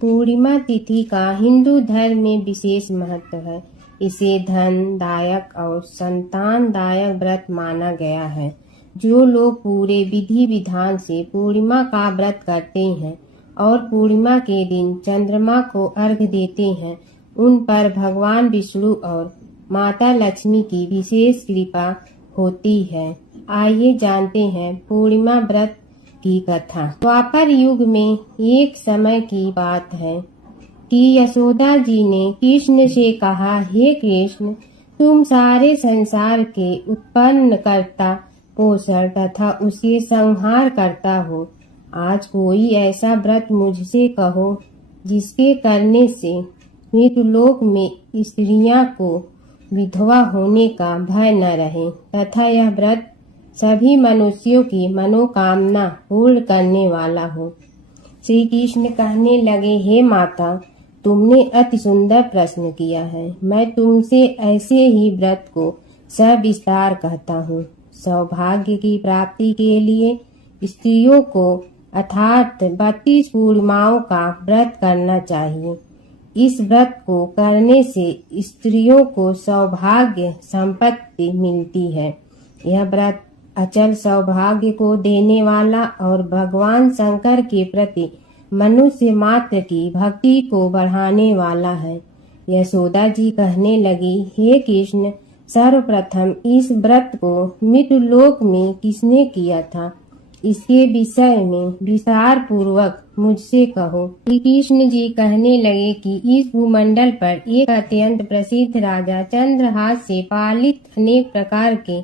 पूर्णिमा तिथि का हिंदू धर्म में विशेष महत्व है। इसे धनदायक और संतानदायक व्रत माना गया है। जो लोग पूरे विधि विधान से पूर्णिमा का व्रत करते हैं और पूर्णिमा के दिन चंद्रमा को अर्घ्य देते हैं, उन पर भगवान विष्णु और माता लक्ष्मी की विशेष कृपा होती है। आइए जानते हैं पूर्णिमा व्रत की कथा। द्वापर युग में एक समय की बात है कि यशोदा जी ने कृष्ण से कहा, हे कृष्ण, तुम सारे संसार के उत्पन्न करता, पोषण तथा उसे संहार करता हो। आज कोई ऐसा व्रत मुझसे कहो जिसके करने से मृत्युलोक में स्त्रियां को विधवा होने का भय न रहे तथा यह व्रत सभी मनुष्यों की मनोकामना पूर्ण करने वाला हो। श्री कृष्ण कहने लगे, हे माता, तुमने अति सुंदर प्रश्न किया है। मैं तुमसे ऐसे ही व्रत को सविस्तार कहता हूँ। सौभाग्य की प्राप्ति के लिए स्त्रियों को अर्थात 32 पूर्णिमाओं का व्रत करना चाहिए। इस व्रत को करने से स्त्रियों को सौभाग्य संपत्ति मिलती है। यह व्रत अचल सौभाग्य को देने वाला और भगवान शंकर के प्रति मनुष्य मात्र की भक्ति को बढ़ाने वाला है। यशोदा जी कहने लगी, हे कृष्ण, सर्वप्रथम इस व्रत को मृत्युलोक में किसने किया था, इसके विषय में विस्तार पूर्वक मुझसे कहो। श्री कृष्ण जी कहने लगे कि इस भूमंडल पर एक अत्यंत प्रसिद्ध राजा चंद्रहास से पालित अनेक प्रकार के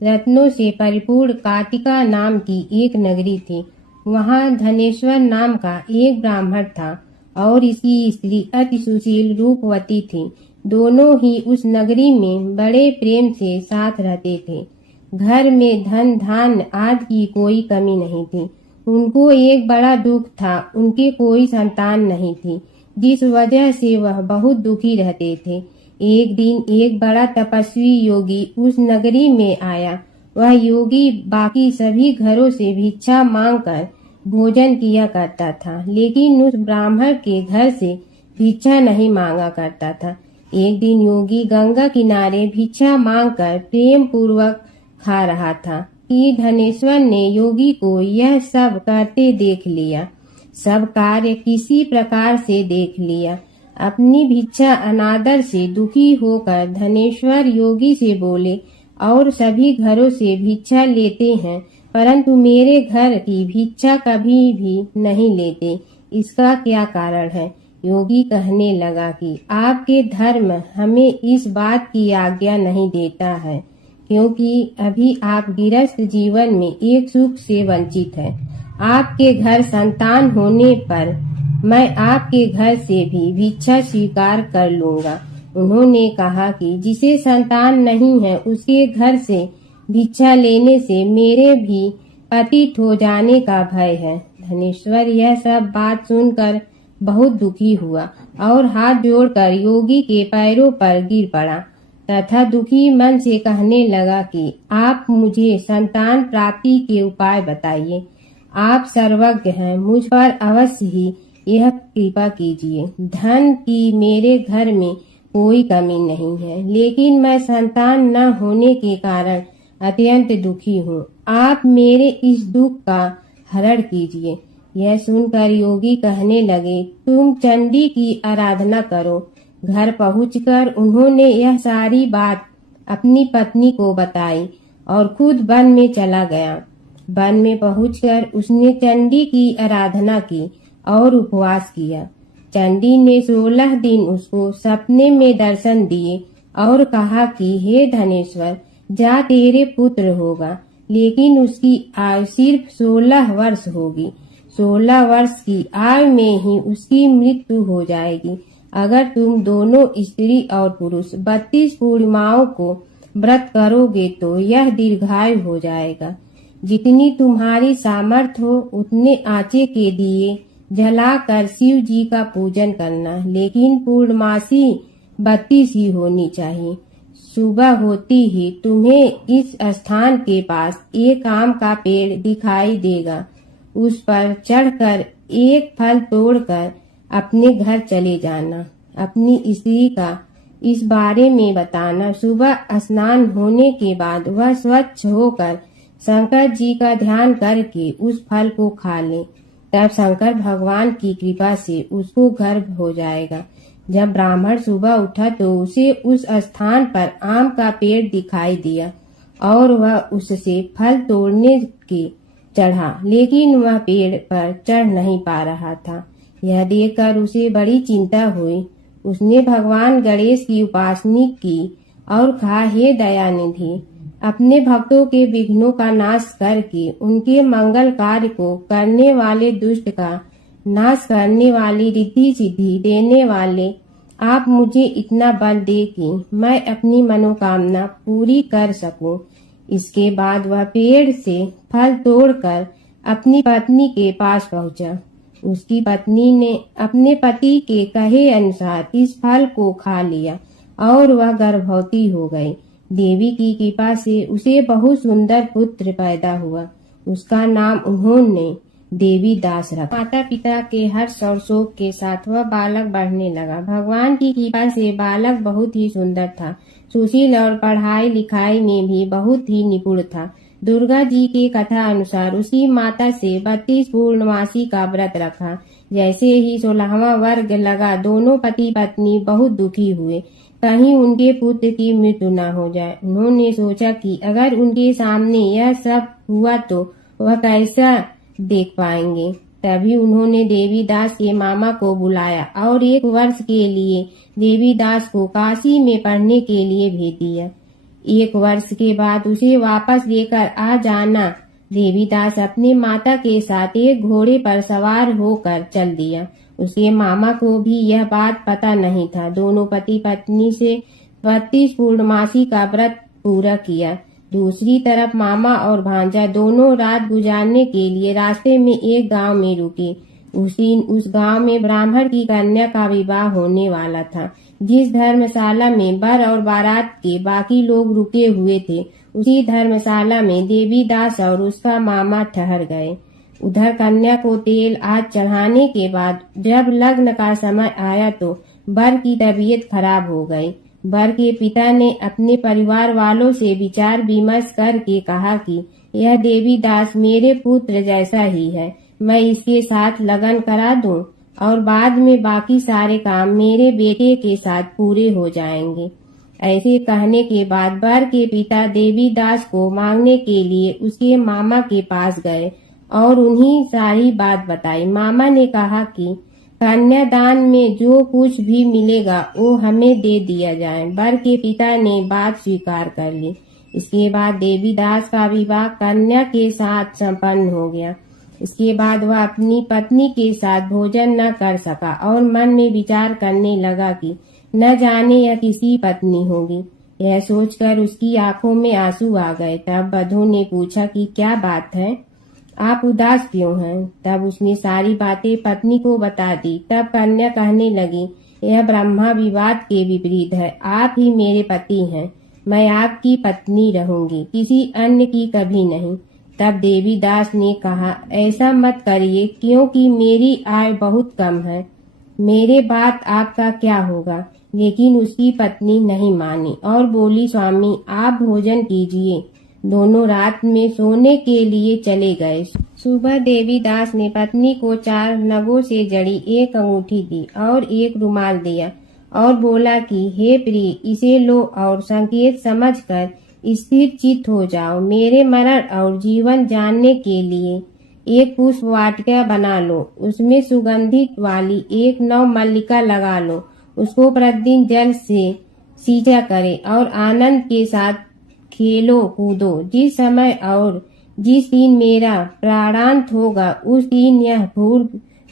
रत्नों से परिपूर्ण काटिका नाम की एक नगरी थी। वहाँ धनेश्वर नाम का एक ब्राह्मण था और इसकी स्त्री अति सुशील रूपवती थी। दोनों ही उस नगरी में बड़े प्रेम से साथ रहते थे। घर में धन धान्य आदि की कोई कमी नहीं थी। उनको एक बड़ा दुख था, उनके कोई संतान नहीं थी, जिस वजह से वह बहुत दुखी रहते थे। एक दिन एक बड़ा तपस्वी योगी उस नगरी में आया। वह योगी बाकी सभी घरों से भिक्षा मांगकर भोजन किया करता था, लेकिन उस ब्राह्मण के घर से भिक्षा नहीं मांगा करता था। एक दिन योगी गंगा किनारे भिक्षा मांगकर प्रेम पूर्वक खा रहा था कि धनेश्वर ने योगी को यह सब करते देख लिया। सब कार्य किसी प्रकार से देख लिया। अपनी भिक्षा अनादर से दुखी होकर धनेश्वर योगी से बोले, और सभी घरों से भिक्षा लेते हैं, परंतु मेरे घर की भिक्षा कभी भी नहीं लेते, इसका क्या कारण है? योगी कहने लगा कि आपके धर्म हमें इस बात की आज्ञा नहीं देता है, क्योंकि अभी आप गृहस्थ जीवन में एक सुख से वंचित हैं। आपके घर संतान होने पर मैं आपके घर से भी भिक्षा स्वीकार कर लूंगा। उन्होंने कहा कि जिसे संतान नहीं है उसके घर से भिक्षा लेने से मेरे भी पतित हो जाने का भय है। धनेश्वर यह सब बात सुनकर बहुत दुखी हुआ और हाथ जोड़कर योगी के पैरों पर गिर पड़ा तथा दुखी मन से कहने लगा कि आप मुझे संतान प्राप्ति के उपाय बताइए। आप सर्वज्ञ हैं, मुझ पर अवश्य ही यह कृपा कीजिए। धन की मेरे घर में कोई कमी नहीं है, लेकिन मैं संतान न होने के कारण अत्यंत दुखी हूँ। आप मेरे इस दुख का हरण कीजिए। यह सुनकर योगी कहने लगे, तुम चंडी की आराधना करो। घर पहुंचकर उन्होंने यह सारी बात अपनी पत्नी को बताई और खुद वन में चला गया। वन में पहुंचकर उसने चंडी की आराधना की और उपवास किया। चंडी ने 16 दिन उसको सपने में दर्शन दिए और कहा कि हे धनेश्वर, जा तेरे पुत्र होगा, लेकिन उसकी आयु सिर्फ 16 वर्ष होगी। 16 वर्ष की आयु में ही उसकी मृत्यु हो जाएगी। अगर तुम दोनों स्त्री और पुरुष 32 पूर्णिमाओं को व्रत करोगे तो यह दीर्घायु हो जाएगा। जितनी तुम्हारी सामर्थ्य हो उतने आटे के दिए जलाकर शिव जी का पूजन करना, लेकिन पूर्णमासी 32 ही होनी चाहिए। सुबह होती ही तुम्हें इस स्थान के पास एक आम का पेड़ दिखाई देगा। उस पर चढ़कर एक फल तोड़कर अपने घर चले जाना। अपनी स्त्री का इस बारे में बताना। सुबह स्नान होने के बाद वह स्वच्छ होकर शंकर जी का ध्यान करके उस फल को खा ले। तब शंकर भगवान की कृपा से उसको गर्भ हो जाएगा। जब ब्राह्मण सुबह उठा तो उसे उस स्थान पर आम का पेड़ दिखाई दिया और वह उससे फल तोड़ने के चढ़ा, लेकिन वह पेड़ पर चढ़ नहीं पा रहा था। यह देखकर उसे बड़ी चिंता हुई। उसने भगवान गणेश की उपासना की और कहा, हे दयानिधि, अपने भक्तों के विघ्नों का नाश करके उनके मंगल कार्य को करने वाले, दुष्ट का नाश करने वाली, रिद्धि सिद्धि देने वाले, आप मुझे इतना बल दे कि मैं अपनी मनोकामना पूरी कर सकूं। इसके बाद वह पेड़ से फल तोड़कर अपनी पत्नी के पास पहुंचा। उसकी पत्नी ने अपने पति के कहे अनुसार इस फल को खा लिया और वह गर्भवती हो गई। देवी की कृपा से उसे बहुत सुंदर पुत्र पैदा हुआ। उसका नाम उन्होंने देवी दास रखा। माता पिता के हर्ष और शोक के साथ वह बालक बढ़ने लगा। भगवान की कृपा से बालक बहुत ही सुंदर था, सुशील और पढ़ाई लिखाई में भी बहुत ही निपुण था। दुर्गा जी के कथा अनुसार उसकी माता से 32 पूर्णमासी का व्रत रखा। जैसे ही 16वां वर्ग लगा, दोनों पति पत्नी बहुत दुखी हुए, कहीं उनके पुत्र की मृत्यु न हो जाए। उन्होंने सोचा कि अगर उनके सामने यह सब हुआ तो वह कैसा देख पाएंगे। तभी उन्होंने देवीदास के मामा को बुलाया और 1 वर्ष के लिए देवीदास को काशी में पढ़ने के लिए भेज दिया। 1 वर्ष के बाद उसे वापस लेकर आ जाना। देवीदास अपने माता के साथ एक घोड़े पर सवार होकर चल दिया। उसके मामा को भी यह बात पता नहीं था। दोनों पति पत्नी से 32 पूर्णमासी का व्रत पूरा किया। दूसरी तरफ मामा और भांजा दोनों रात गुजारने के लिए रास्ते में एक गांव में रुके। उस गांव में ब्राह्मण की कन्या का विवाह होने वाला था। जिस धर्मशाला में वर और बारात के बाकी लोग रुके हुए थे, उसी धर्मशाला में देवीदास और उसका मामा ठहर गए। उधर कन्या को तेल आज चढ़ाने के बाद जब लग्न का समय आया तो वर की तबीयत खराब हो गई। वर के पिता ने अपने परिवार वालों से विचार विमर्श करके कहा कि यह देवीदास मेरे पुत्र जैसा ही है, मैं इसके साथ लगन करा दूं और बाद में बाकी सारे काम मेरे बेटे के साथ पूरे हो जाएंगे। ऐसे कहने के बाद वर के पिता देवीदास को मांगने के लिए उसके मामा के पास गए और उन्हीं सारी बात बताई। मामा ने कहा कि कन्यादान में जो कुछ भी मिलेगा वो हमें दे दिया जाए। वर के पिता ने बात स्वीकार कर ली। इसके बाद देवीदास का विवाह कन्या के साथ संपन्न हो गया। इसके बाद वह अपनी पत्नी के साथ भोजन न कर सका और मन में विचार करने लगा कि न जाने यह किसी पत्नी होगी। यह सोचकर उसकी आंखों में आंसू आ गए। तब वधू ने पूछा कि क्या बात है, आप उदास क्यों हैं? तब उसने सारी बातें पत्नी को बता दी। तब कन्या कहने लगी, यह ब्रह्मा विवाद के विपरीत है। आप ही मेरे पति हैं, मैं आपकी पत्नी रहूंगी, किसी अन्य की कभी नहीं। तब देवीदास ने कहा, ऐसा मत करिए, क्योंकि मेरी आय बहुत कम है, मेरे बाद आपका क्या होगा। लेकिन उसकी पत्नी नहीं मानी और बोली, स्वामी आप भोजन कीजिए। दोनों रात में सोने के लिए चले गए। सुबह देवीदास ने पत्नी को 4 नगों से जड़ी एक अंगूठी दी और एक रुमाल दिया और बोला कि हे प्रिय, इसे लो और संकेत समझकर स्थिर चित्त हो जाओ। मेरे मरण और जीवन जानने के लिए एक पुष्प वाटिका बना लो, उसमें सुगंधित वाली एक नव मल्लिका लगा लो, उसको प्रतिदिन जल से सींचा करे और आनंद के साथ खेलो कूदो। जिस समय और जिस दिन मेरा प्राणांत होगा उस दिन यह फूल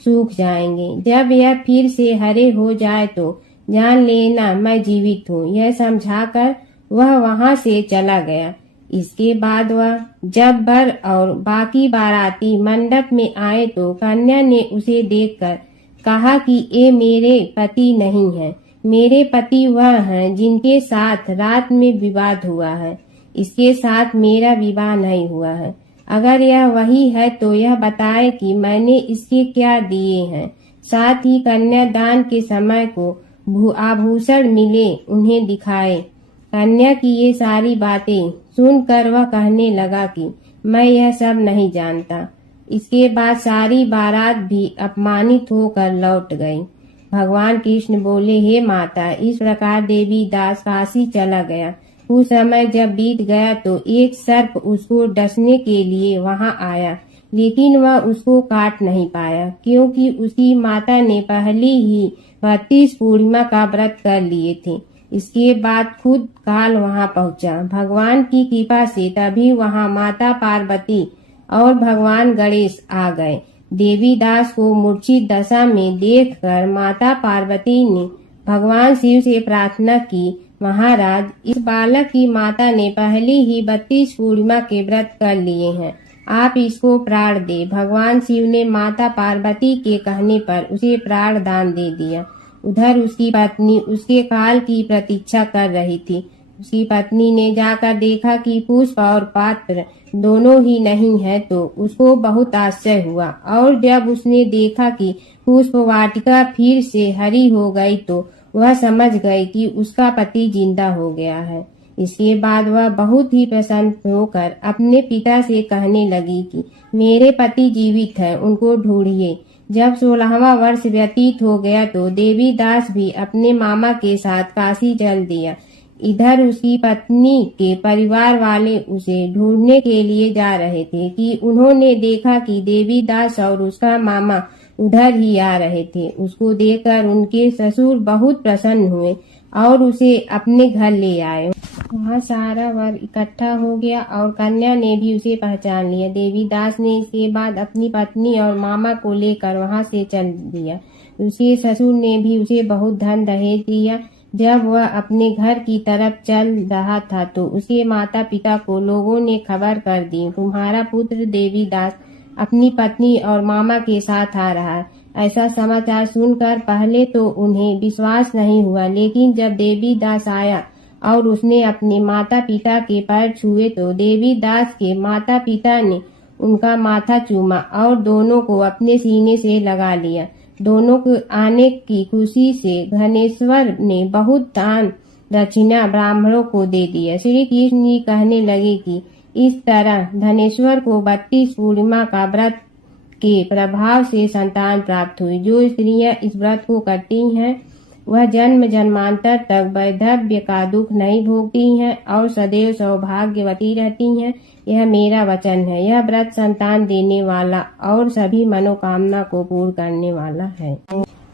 सूख जाएंगे। जब यह फिर से हरे हो जाए तो जान लेना मैं जीवित हूँ। यह समझाकर वह वहां से चला गया। इसके बाद वह जब वर और बाकी बाराती मंडप में आए तो कन्या ने उसे देखकर कहा कि ये मेरे पति नहीं है, मेरे पति वह हैं जिनके साथ रात में विवाद हुआ है, इसके साथ मेरा विवाह नहीं हुआ है। अगर यह वही है तो यह बताए कि मैंने इसके क्या दिए हैं। साथ ही कन्यादान के समय को आभूषण मिले उन्हें दिखाए। कन्या की ये सारी बातें सुनकर वह कहने लगा कि मैं यह सब नहीं जानता। इसके बाद सारी बारात भी अपमानित होकर लौट गई। भगवान कृष्ण बोले, हे माता, इस प्रकार देवी दास काशी चला गया। कुछ समय जब बीत गया तो एक सर्प उसको डसने के लिए वहां आया, लेकिन वह उसको काट नहीं पाया, क्योंकि उसकी माता ने पहले ही 32 पूर्णिमा का व्रत कर लिए थे। इसके बाद खुद काल वहां पहुंचा। भगवान की कृपा से तभी वहां माता पार्वती और भगवान गणेश आ गए। देवी दास को मूर्छित दशा में देखकर माता पार्वती ने भगवान शिव से प्रार्थना की, महाराज, इस बालक की माता ने पहले ही 32 पूर्णिमा के व्रत कर लिए हैं, आप इसको प्राण दे। भगवान शिव ने माता पार्वती के कहने पर उसे प्राण दान दे दिया। उधर उसकी पत्नी उसके काल की प्रतीक्षा कर रही थी। उसकी पत्नी ने जाकर देखा कि पुष्प और पात्र दोनों ही नहीं है तो उसको बहुत आश्चर्य हुआ, और जब उसने देखा कि पुष्प वाटिका फिर से हरी हो गई तो वह समझ गई कि उसका पति जिंदा हो गया है। इसके बाद वह बहुत ही प्रसन्न होकर अपने पिता से कहने लगी कि मेरे पति जीवित हैं, उनको ढूंढिए। जब 16वां वर्ष व्यतीत हो गया तो देवी दास भी अपने मामा के साथ काशी चल दिया। इधर उसकी पत्नी के परिवार वाले उसे ढूंढने के लिए जा रहे थे कि उन्होंने देखा कि देवी दास और उसका मामा उधर ही आ रहे थे। उसको देखकर उनके ससुर बहुत प्रसन्न हुए और उसे अपने घर ले आए। वहाँ सारा वर्ग इकट्ठा हो गया और कन्या ने भी उसे पहचान लिया। देवी दास ने इसके बाद अपनी पत्नी और मामा को लेकर वहाँ से चल दिया। उसके ससुर ने भी उसे बहुत धन दहेज दिया। जब वह अपने घर की तरफ चल रहा था तो उसके माता पिता को लोगों ने खबर कर दी, तुम्हारा पुत्र देवी दास अपनी पत्नी और मामा के साथ आ रहा है। ऐसा समाचार सुनकर पहले तो उन्हें विश्वास नहीं हुआ, लेकिन जब देवी दास आया और उसने अपने माता पिता के पैर छुए तो देवी दास के माता पिता ने उनका माथा चूमा और दोनों को अपने सीने से लगा लिया। दोनों के आने की खुशी से धनेश्वर ने बहुत दान दक्षिणा ब्राह्मणों को दे दिया। श्री कृष्ण जी कहने लगे कि इस तरह धनेश्वर को 32 पूर्णिमा का व्रत के प्रभाव से संतान प्राप्त हुई। जो स्त्रियां इस व्रत को करती हैं वह जन्म जन्मांतर तक वैधव्य का दुख नहीं भोगती हैं और सदैव सौभाग्यवती रहती हैं। यह मेरा वचन है। यह व्रत संतान देने वाला और सभी मनोकामना को पूर्ण करने वाला है।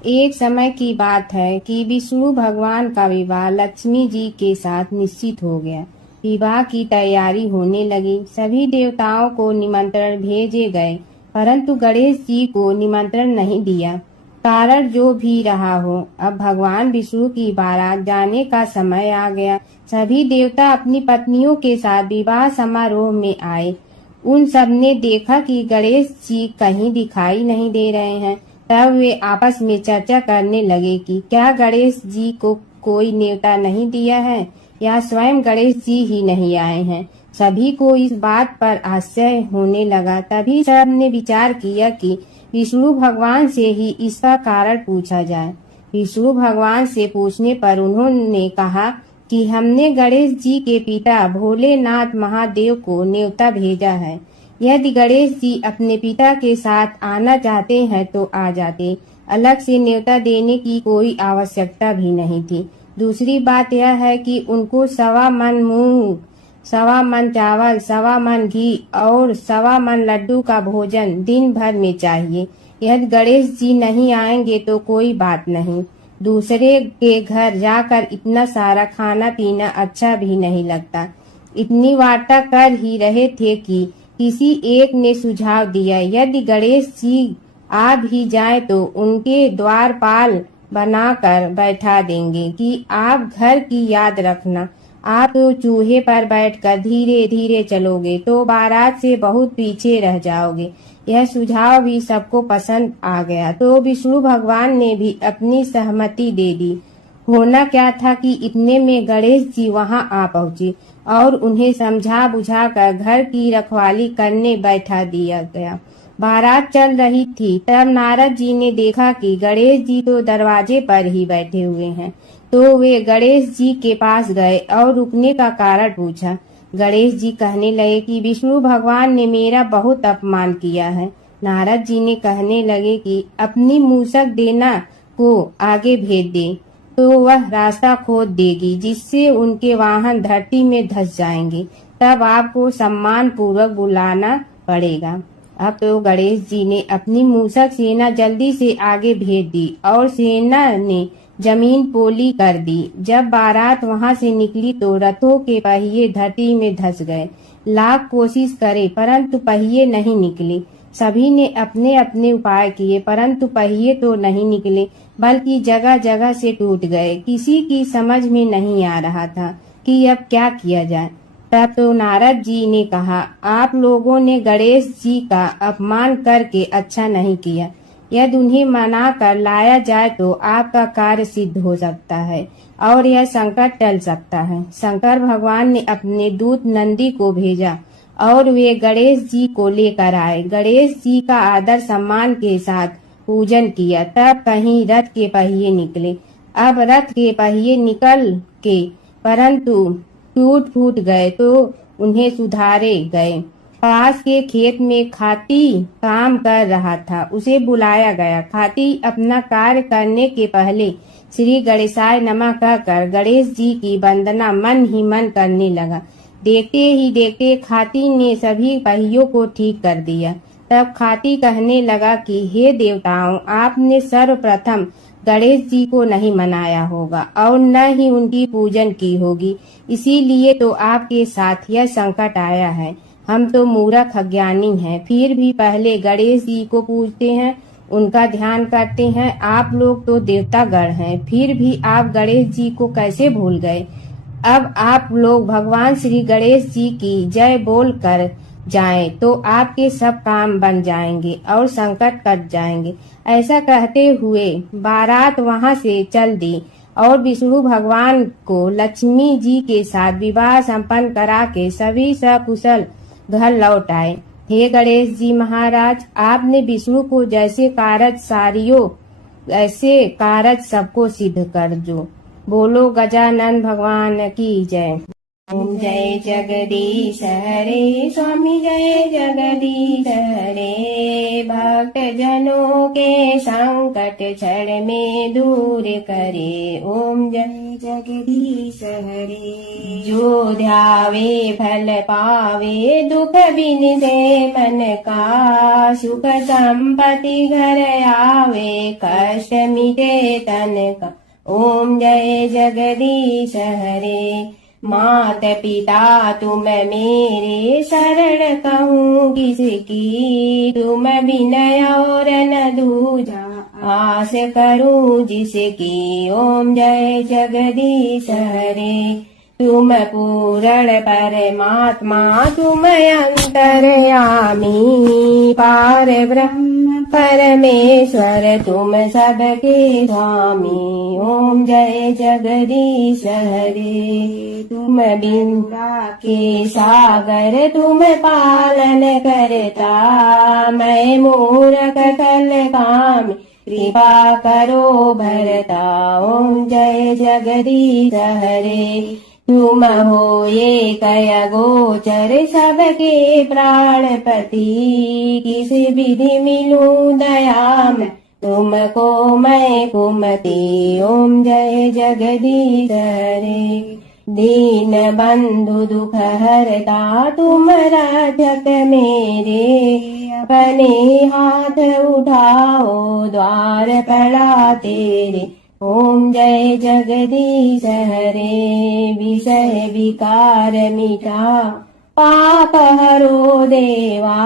एक समय की बात है कि विष्णु भगवान का विवाह लक्ष्मी जी के साथ निश्चित हो गया। विवाह की तैयारी होने लगी। सभी देवताओं को निमंत्रण भेजे गए, परंतु गणेश जी को निमंत्रण नहीं दिया। कारण जो भी रहा हो, अब भगवान विष्णु की बारात जाने का समय आ गया। सभी देवता अपनी पत्नियों के साथ विवाह समारोह में आए। उन सब ने देखा कि गणेश जी कहीं दिखाई नहीं दे रहे हैं। तब वे आपस में चर्चा करने लगे कि क्या गणेश जी को कोई न्योता नहीं दिया है या स्वयं गणेश जी ही नहीं आए हैं। सभी को इस बात पर आश्चर्य होने लगा। तभी सब ने विचार किया कि विष्णु भगवान से ही इसका कारण पूछा जाए। विष्णु भगवान से पूछने पर उन्होंने कहा कि हमने गणेश जी के पिता भोलेनाथ महादेव को न्योता भेजा है। यदि गणेश जी अपने पिता के साथ आना चाहते हैं तो आ जाते। अलग से न्योता देने की कोई आवश्यकता भी नहीं थी। दूसरी बात यह है कि उनको 1.25 मन मूंग, 1.25 मन चावल, 1.25 मन घी और 1.25 मन लड्डू का भोजन दिन भर में चाहिए। यदि गणेश जी नहीं आएंगे तो कोई बात नहीं। दूसरे के घर जाकर इतना सारा खाना पीना अच्छा भी नहीं लगता। इतनी वार्ता कर ही रहे थे कि किसी एक ने सुझाव दिया, यदि गणेश जी आ भी जाए तो उनके द्वारपाल बनाकर बैठा देंगे कि आप घर की याद रखना। आप तो चूहे पर बैठकर धीरे धीरे चलोगे तो बारात से बहुत पीछे रह जाओगे। यह सुझाव भी सबको पसंद आ गया तो विष्णु भगवान ने भी अपनी सहमति दे दी। होना क्या था कि इतने में गणेश जी वहां आ पहुंचे और उन्हें समझा बुझाकर घर की रखवाली करने बैठा दिया गया। बारात चल रही थी, तब नारद जी ने देखा कि गणेश जी तो दरवाजे पर ही बैठे हुए हैं। तो वे गणेश जी के पास गए और रुकने का कारण पूछा। गणेश जी कहने लगे कि विष्णु भगवान ने मेरा बहुत अपमान किया है। नारद जी ने कहने लगे कि अपनी मूसक देना को आगे भेज दे, तो वह रास्ता खोद देगी, जिससे उनके वाहन धरती में धंस जाएंगे। तब आपको सम्मान पूर्वक बुलाना पड़ेगा। अब तो गणेश जी ने अपनी मूसक सेना जल्दी से आगे भेज दी और सेना ने जमीन पोली कर दी। जब बारात वहां से निकली तो रथों के पहिए धरती में धंस गए। लाख कोशिश करे परंतु पहिए नहीं निकले। सभी ने अपने अपने उपाय किए परंतु पहिए तो नहीं निकले, बल्कि जगह जगह से टूट गए। किसी की समझ में नहीं आ रहा था कि अब क्या किया जाए। तब तो नारद जी ने कहा, आप लोगों ने गणेश जी का अपमान करके अच्छा नहीं किया। यदि उन्हें मना कर लाया जाए तो आपका कार्य सिद्ध हो सकता है और यह संकट टल सकता है। शंकर भगवान ने अपने दूत नंदी को भेजा और वे गणेश जी को लेकर आए। गणेश जी का आदर सम्मान के साथ पूजन किया। तब कहीं रथ के पहिए निकले। अब रथ के पहिए निकल के परंतु टूट फूट गए तो उन्हें सुधारे गए। पास के खेत में खाती काम कर रहा था, उसे बुलाया गया। खाती अपना कार्य करने के पहले श्री गणेशाय नमः कहकर गणेश जी की वंदना मन ही मन करने लगा। देखते ही देखते खाती ने सभी पहियों को ठीक कर दिया। तब खाती कहने लगा कि हे देवताओं, आपने सर्वप्रथम गणेश जी को नहीं मनाया होगा और न ही उनकी पूजन की होगी, इसीलिए तो आपके साथ यह संकट आया है। हम तो मूर्ख अज्ञानी हैं, फिर भी पहले गणेश जी को पूजते हैं, उनका ध्यान करते हैं। आप लोग तो देवतागण हैं, फिर भी आप गणेश जी को कैसे भूल गए। अब आप लोग भगवान श्री गणेश जी की जय बोल कर जाएं तो आपके सब काम बन जाएंगे और संकट कट जाएंगे। ऐसा कहते हुए बारात वहां से चल दी और विष्णु भगवान को लक्ष्मी जी के साथ विवाह संपन्न करा के सभी सकुशल घर लौट आए। हे गणेश जी महाराज, आपने विष्णु को जैसे कारज सारियो ऐसे कारज सबको सिद्ध कर जो। बोलो गजानन भगवान की जय। ओम जय जगदीश हरे, स्वामी जय जगदीश हरे। भक्त जनों के संकट क्षण में दूर करे। ओम जय जगदीश हरे। जो ध्यावे फल पावे, दुख बिन से मन का। सुख संपत्ति घर आवे, कष्ट मिटे तन का। ओम जय जगदीश हरे। मात पिता तुम मेरे, शरण कहूँ किसकी। तुम विनय और न दूजा, आस करूँ जिसकी। ओम जय जगदीश हरे। तुम पूर्ण परमात्मा, तुम अंतर्यामी। पार ब्रह्म परमेश्वर, तुम सबके स्वामी। ओम जय जगदीश हरे। तुम बिंदा के सागर, तुम पालन करता। मैं मूर्ख कल काम, कृपा करो भरता। ओम जय जगदीश हरे। तुम हो ये कय गोचर, सबके प्राणपति। किस विधि मिलूं दया में, तुमको मैं कुमति। ओम जय जगदीश हरे। दीन बंधु दुख हरता, तुम रक्षक मेरे। अपने हाथ उठाओ, द्वार पड़ा तेरे। ओम जय जगदीश हरे। विषय विकार मिटा, पाप हरो देवा।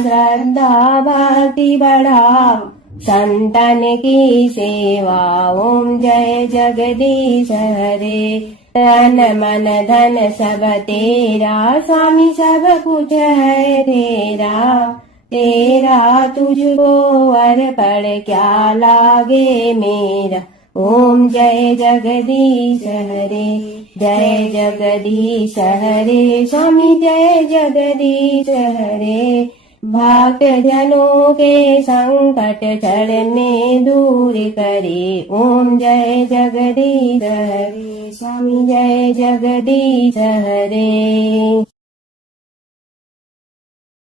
श्रद्धा भक्ति बढ़ाओ, संतन की सेवा। ओम जय जगदीश हरे। तन मन धन सब तेरा, स्वामी सब कुछ है तेरा। तेरा तुझको अर्पण क्या लागे मेरा। ओम जय जगदीश हरे। जय जगदीश हरे, स्वामी जय जगदीश हरे। भक्त जनों के संकट क्षण में दूर करे। ओम जय जगदीश हरे, स्वामी जय जगदीश हरे।